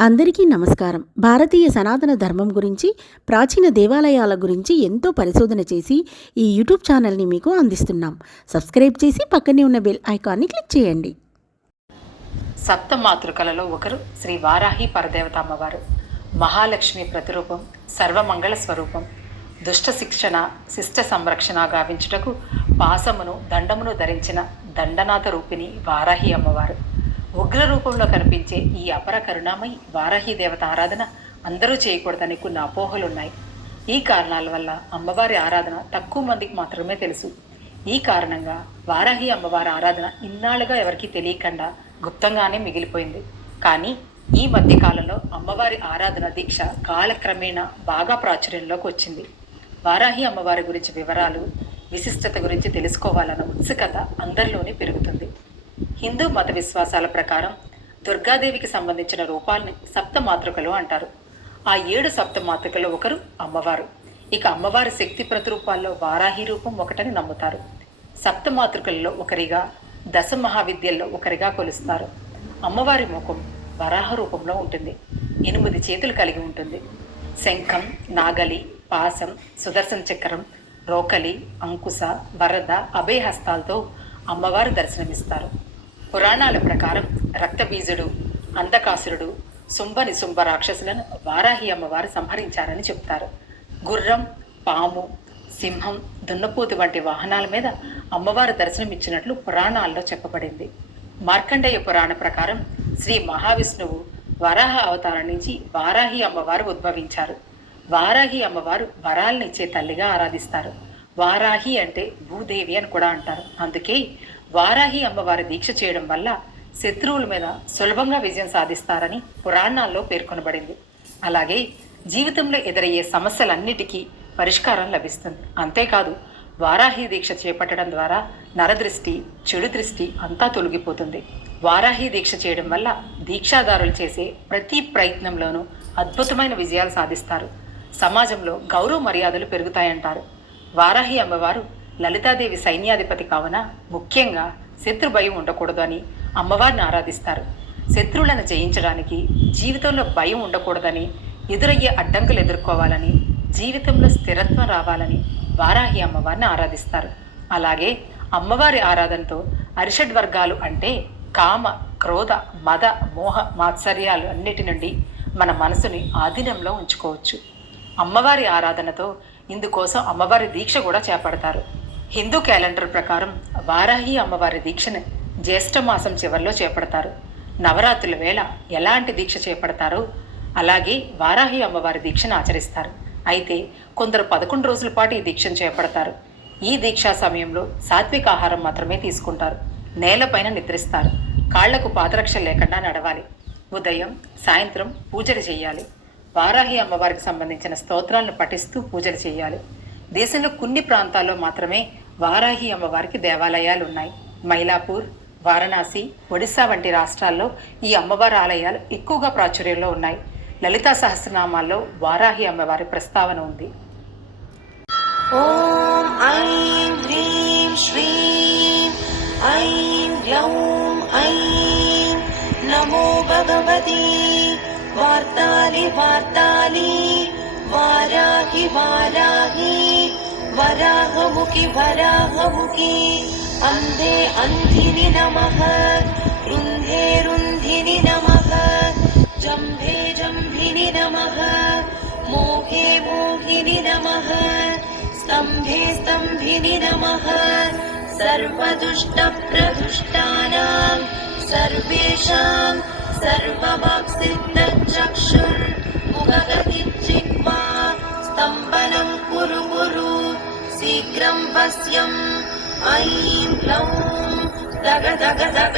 అందరికీ నమస్కారం. భారతీయ సనాతన ధర్మం గురించి ప్రాచీన దేవాలయాల గురించి ఎంతో పరిశోధన చేసి ఈ యూట్యూబ్ ఛానల్ని మీకు అందిస్తున్నాం. సబ్స్క్రైబ్ చేసి పక్కనే ఉన్న బెల్ ఐకాన్ని క్లిక్ చేయండి. సప్త మాతృకలలో ఒకరు శ్రీ వారాహి పరదేవత అమ్మవారు మహాలక్ష్మి ప్రతిరూపం సర్వమంగళ స్వరూపం దుష్ట శిక్షణ శిష్ట సంరక్షణ గావించుటకు పాసమును దండమును ధరించిన దండనాథ రూపిణి వారాహి అమ్మవారు. ఉగ్ర రూపంలో కనిపించే ఈ అపర కరుణామయి వారాహి దేవత ఆరాధన అందరూ చేయకూడదని కొన్ని అపోహలున్నాయి. ఈ కారణాల వల్ల అమ్మవారి ఆరాధన తక్కువ మందికి మాత్రమే తెలుసు. ఈ కారణంగా వారాహి అమ్మవారి ఆరాధన ఇన్నాళ్ళుగా ఎవరికీ తెలియకుండా గుప్తంగానే మిగిలిపోయింది. కానీ ఈ మధ్య కాలంలో అమ్మవారి ఆరాధన దీక్ష కాలక్రమేణా బాగా ప్రాచుర్యంలోకి వచ్చింది. వారాహి అమ్మవారి గురించి వివరాలు విశిష్టత గురించి తెలుసుకోవాలన్న ఉత్సుకత అందరిలోనే పెరుగుతుంది. హిందూ మత విశ్వాసాల ప్రకారం దుర్గాదేవికి సంబంధించిన రూపాల్ని సప్త మాతృకలు అంటారు. ఆ ఏడు సప్త మాతృకలు ఒకరు అమ్మవారు. ఇక అమ్మవారి శక్తి ప్రతిరూపాల్లో వారాహి రూపం ఒకటని నమ్ముతారు. సప్త మాతృకల్లో ఒకరిగా దశ మహావిద్యల్లో ఒకరిగా కొలుస్తారు. అమ్మవారి ముఖం వరాహ రూపంలో ఉంటుంది. ఎనిమిది చేతులు కలిగి ఉంటుంది. శంఖం నాగలి పాసం సుదర్శన చక్రం రోకలి అంకుశ వరద అభయహస్తాలతో అమ్మవారు దర్శనమిస్తారు. పురాణాల ప్రకారం రక్తబీజుడు అంధకాసురుడు శుంభ సుంభ రాక్షసులను వారాహి అమ్మవారు సంహరించారని చెప్తారు. గుర్రం పాము సింహం దున్నపోతు వంటి వాహనాల మీద అమ్మవారు దర్శనమిచ్చినట్లు పురాణాల్లో చెప్పబడింది. మార్కండేయ పురాణ ప్రకారం శ్రీ మహావిష్ణువు వరాహ అవతారం నుంచి వారాహి అమ్మవారు ఉద్భవించారు. వారాహి అమ్మవారు వరాలనిచ్చే తల్లిగా ఆరాధిస్తారు. వారాహి అంటే భూదేవి అని కూడా అంటారు. అందుకే వారాహి అమ్మవారి దీక్ష చేయడం వల్ల శత్రువుల మీద సులభంగా విజయం సాధిస్తారని పురాణాల్లో పేర్కొనబడింది. అలాగే జీవితంలో ఎదురయ్యే సమస్యలన్నిటికీ పరిష్కారం లభిస్తుంది. అంతేకాదు వారాహి దీక్ష చేపట్టడం ద్వారా నరదృష్టి చెడు దృష్టి అంతా తొలగిపోతుంది. వారాహి దీక్ష చేయడం వల్ల దీక్షాదారులు చేసే ప్రతి ప్రయత్నంలోనూ అద్భుతమైన విజయాలు సాధిస్తారు. సమాజంలో గౌరవ మర్యాదలు పెరుగుతాయంటారు. వారాహి అమ్మవారు లలితాదేవి సైన్యాధిపతి కావున ముఖ్యంగా శత్రు భయం ఉండకూడదు అని అమ్మవారిని ఆరాధిస్తారు. శత్రువులను జయించడానికి జీవితంలో భయం ఉండకూడదని ఎదురయ్యే అడ్డంకులు ఎదుర్కోవాలని జీవితంలో స్థిరత్వం రావాలని వారాహి అమ్మవారిని ఆరాధిస్తారు. అలాగే అమ్మవారి ఆరాధనతో అరిషడ్ వర్గాలు అంటే కామ క్రోధ మద మోహ మాత్సర్యాలు అన్నిటి నుండి మన మనసుని ఆధీనంలో ఉంచుకోవచ్చు. అమ్మవారి ఆరాధనతో ఇందుకోసం అమ్మవారి దీక్ష కూడా చేపడతారు. హిందూ క్యాలెండర్ ప్రకారం వారాహి అమ్మవారి దీక్షను జ్యేష్ఠమాసం చివరిలో చేపడతారు. నవరాత్రుల వేళ ఎలాంటి దీక్ష చేపడతారో అలాగే వారాహి అమ్మవారి దీక్షను ఆచరిస్తారు. అయితే కొందరు పదకొండు రోజుల పాటు ఈ దీక్షను చేపడతారు. ఈ దీక్షా సమయంలో సాత్విక ఆహారం మాత్రమే తీసుకుంటారు. నేలపైన నిద్రిస్తారు. కాళ్ళకు పాదరక్ష లేకుండా నడవాలి. ఉదయం సాయంత్రం పూజలు చేయాలి. వారాహి అమ్మవారికి సంబంధించిన స్తోత్రాలను పఠిస్తూ పూజలు చేయాలి. దేశంలో కొన్ని ప్రాంతాల్లో మాత్రమే వారాహి అమ్మవారికి దేవాలయాలు ఉన్నాయి మైలాపూర్ వారణాసి ఒడిశా వంటి రాష్ట్రాల్లో ఈ అమ్మవారి ఆలయాలు ఎక్కువగా ప్రాచుర్యంలో ఉన్నాయి. లలితా సహస్రనామాల్లో వారాహి అమ్మవారి ప్రస్తావన ఉంది. ఓం శ్రీం నమో భగవతి వార్తాలి వార్తాలి वाराहि वाराहि वराहमुखि वराहमुखि अन्धे अन्धिनि नमः रुन्धे रुन्धिनि नमः जम्भे जम्भिनि नमः मोहे मोहिनि नमः स्तम्भे स्तम्भिनि नमः सर्वदुष्टप्रदुष्टानां सर्वेषां सर्ववाक्सिद्धचक्षुर्मुखगतिजिह्वा शीघ्रं वश्यम् ऐं ग्लौं दग दग दग